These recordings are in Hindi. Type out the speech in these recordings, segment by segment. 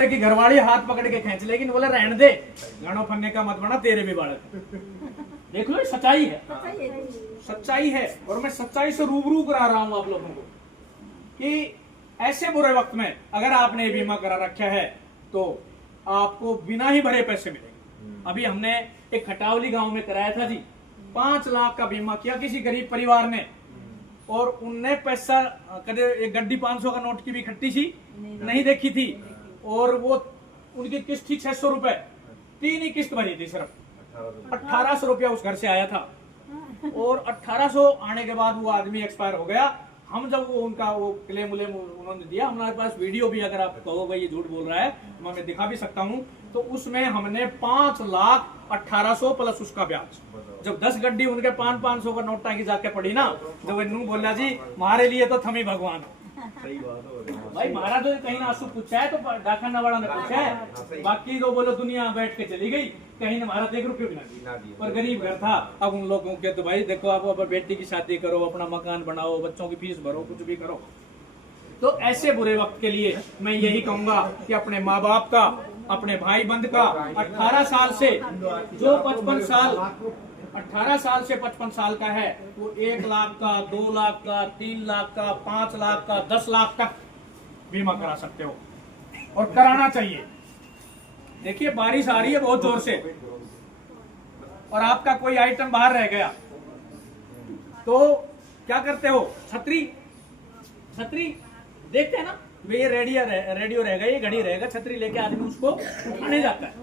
की घरवाली हाथ पकड़ के खींच, लेकिन बोला रहने दे, घड़ो फन्ने का मत बना, तेरे भी बालक। देख लो, सच्चाई है, सच्चाई है। और मैं सच्चाई से रूबरू करा रहा हूं आप लोगों को कि ऐसे बुरे वक्त में अगर आपने बीमा करा रखा है तो आपको बिना ही भरे पैसे मिलेंगे। अभी हमने एक खटावली गांव में कराया था जी, 5 लाख का बीमा किया किसी गरीब परिवार ने, और उनने पैसा कदे एक गड्डी 500 का नोट की भी खट्टी थी नहीं देखी थी, और वो उनकी किस्त थी 600 रुपए, 3 ही किस्त भरी थी, सिर्फ 1800 रुपया उस घर से आया था। और 1800 आने के बाद वो आदमी एक्सपायर हो गया। हम जब वो उनका वो क्लेम उन्होंने दिया, हमारे पास वीडियो भी, अगर आप कहोगे ये झूठ बोल रहा है तो मैं दिखा भी सकता हूँ, तो उसमें हमने 5,18,000 प्लस उसका ब्याज। जब 10 गड्डी उनके 500 का नोट की जाके पड़ी ना, जब इन्होंने बोला जी हमारे लिए तो थमी भगवान। सही बात है भाई, महाराज तो कहीं ना आंसू पूछा है तो डाकखाना वाला ने पूछा है, बाकी तो बोलो दुनिया बैठ के चली गई, कहीं ने महाराज 1 रुपये भी ना दिए। पर गरीब घर था। अब उन लोगों के तो भाई देखो, आप अब बेटी की शादी करो, अपना मकान बनाओ, बच्चों की फीस भरो, कुछ भी करो। तो ऐसे बुरे वक्त के लिए मैं यही कहूंगा कि अपने माँ बाप का, अपने भाई बंद का, 18 साल से जो 55 साल 18 साल से 55 साल का है, वो 1 लाख का, 2 लाख का, 3 लाख का, 5 लाख का, 10 लाख तक बीमा करा सकते हो, और कराना चाहिए। देखिए बारिश आ रही है बहुत जोर से, और आपका कोई आइटम बाहर रह गया तो क्या करते हो? छतरी देखते हैं ना, वे ये रेडियो रह गया, ये घड़ी रहेगा, छतरी लेके आदमी उसको उठाने जाता है।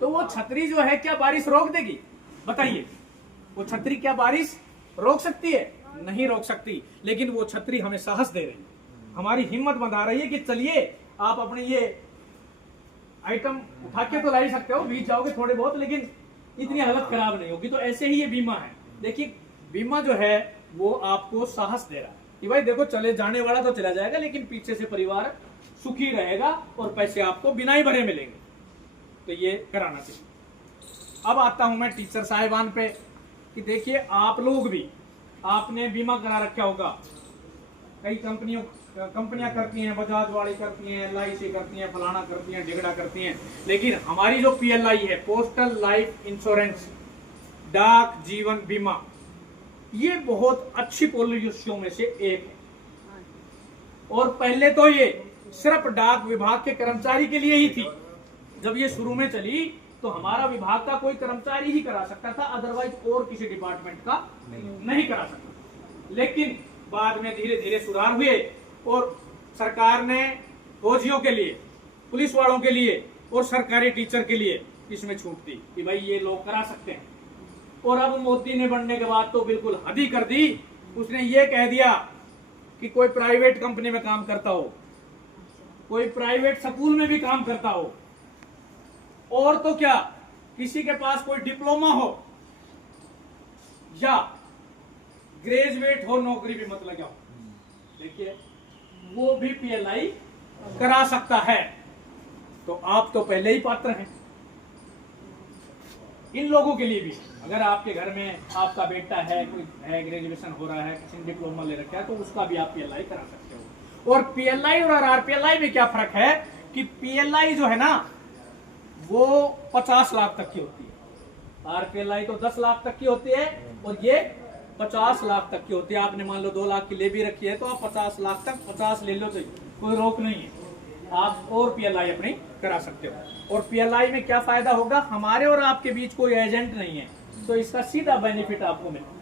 तो वो छतरी जो है क्या बारिश रोक देगी? बताइए, वो छतरी क्या बारिश रोक सकती है? नहीं रोक सकती। लेकिन वो छतरी हमें साहस दे रही है, हमारी हिम्मत बंधा रही है कि चलिए आप अपने ये आइटम उठा के तो ला ही सकते हो, बीच जाओगे थोड़े बहुत, लेकिन इतनी हालत खराब नहीं होगी। तो ऐसे ही ये बीमा है। देखिए बीमा जो है वो आपको साहस दे रहा है कि भाई देखो, चले जाने वाला तो चला जाएगा, लेकिन पीछे से परिवार सुखी रहेगा और पैसे आपको बिना ही भरे मिलेंगे। तो ये कराना चाहिए। अब आता हूं मैं टीचर साहिबान पे कि देखिए आप लोग भी, आपने बीमा करा रखा होगा, कई कंपनियां करती हैं, बजाज वाली करती हैं, LIC करती हैं, फलाना करती हैं, ढिगड़ा करती हैं, लेकिन हमारी जो PLI है, पोस्टल लाइफ इंश्योरेंस, डाक जीवन बीमा, ये बहुत अच्छी पॉलिसियों में से एक है। और पहले तो ये सिर्फ डाक विभाग के कर्मचारी के लिए ही थी। जब ये शुरू में चली तो हमारा विभाग का कोई कर्मचारी ही करा सकता था, अदरवाइज और किसी डिपार्टमेंट का नहीं करा सकता। लेकिन बाद में धीरे धीरे सुधार हुए और सरकार ने फौजियों के लिए, पुलिस वालों के लिए और सरकारी टीचर के लिए इसमें छूट दी कि भाई ये लोग करा सकते हैं। और अब मोदी ने बनने के बाद तो बिल्कुल हद ही कर दी। उसने ये कह दिया कि कोई प्राइवेट कंपनी में काम करता हो, कोई प्राइवेट स्कूल में भी काम करता हो, और तो क्या किसी के पास कोई डिप्लोमा हो या ग्रेजुएट हो, नौकरी भी मत लगाओ, देखिए वो भी PLI करा सकता है। तो आप तो पहले ही पात्र हैं। इन लोगों के लिए भी, अगर आपके घर में आपका बेटा है, कोई है, ग्रेजुएशन हो रहा है, किसी ने डिप्लोमा ले रखा है, तो उसका भी आप PLI करा सकते हो। और PLI और RPLI में क्या फर्क है कि PLI जो है ना वो 50 लाख तक की होती है, RPLI तो 10 लाख तक की होती है, और ये 50 लाख तक की होती है। आपने मान लो 2 लाख की ले भी रखी है तो आप 50 लाख तक 50 ले लो, तो कोई रोक नहीं है, आप और PLI अपनी करा सकते हो। और PLI में क्या फायदा होगा? हमारे और आपके बीच कोई एजेंट नहीं है, तो इसका सीधा बेनिफिट आपको मिलेगा।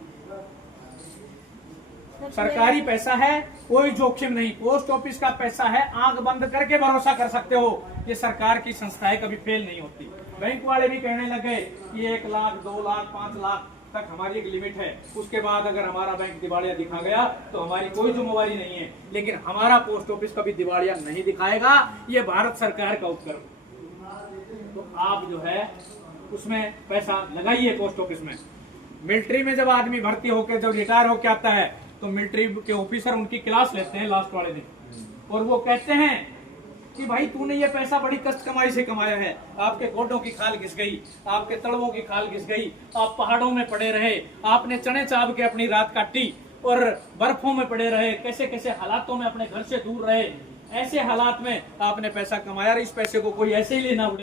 सरकारी पैसा है, कोई जोखिम नहीं, पोस्ट ऑफिस का पैसा है, आंख बंद करके भरोसा कर सकते हो, ये सरकार की संस्थाएं कभी फेल नहीं होती। बैंक वाले भी कहने लगे कि 1 लाख, 2 लाख, 5 लाख तक हमारी एक लिमिट है, उसके बाद अगर हमारा बैंक दिवालिया दिखा गया तो हमारी कोई जिम्मेवारी नहीं है। लेकिन हमारा पोस्ट ऑफिस कभी दिवालिया नहीं दिखाएगा, ये भारत सरकार का उपक्रम। तो आप जो है उसमें पैसा लगाइए पोस्ट ऑफिस में। मिलिट्री में जब आदमी भर्ती होकर जब रिटायर होकर आता है तो मिलिट्री के ऑफिसर उनकी क्लास लेते हैं लास्ट वाले दिन, और वो कहते हैं कि भाई तूने ये पैसा बड़ी कष्ट कमाई से कमाया है, आपके गोडों की खाल घिस गई, आपके तड़वों की खाल घिस गई, आप पहाड़ों में पड़े रहे, आपने चने चाव के अपनी रात काटी और बर्फों में पड़े रहे, कैसे कैसे हालातों में अपने घर से दूर रहे, ऐसे हालात में आपने पैसा कमाया और इस पैसे को कोई ऐसे ही लेना उड़े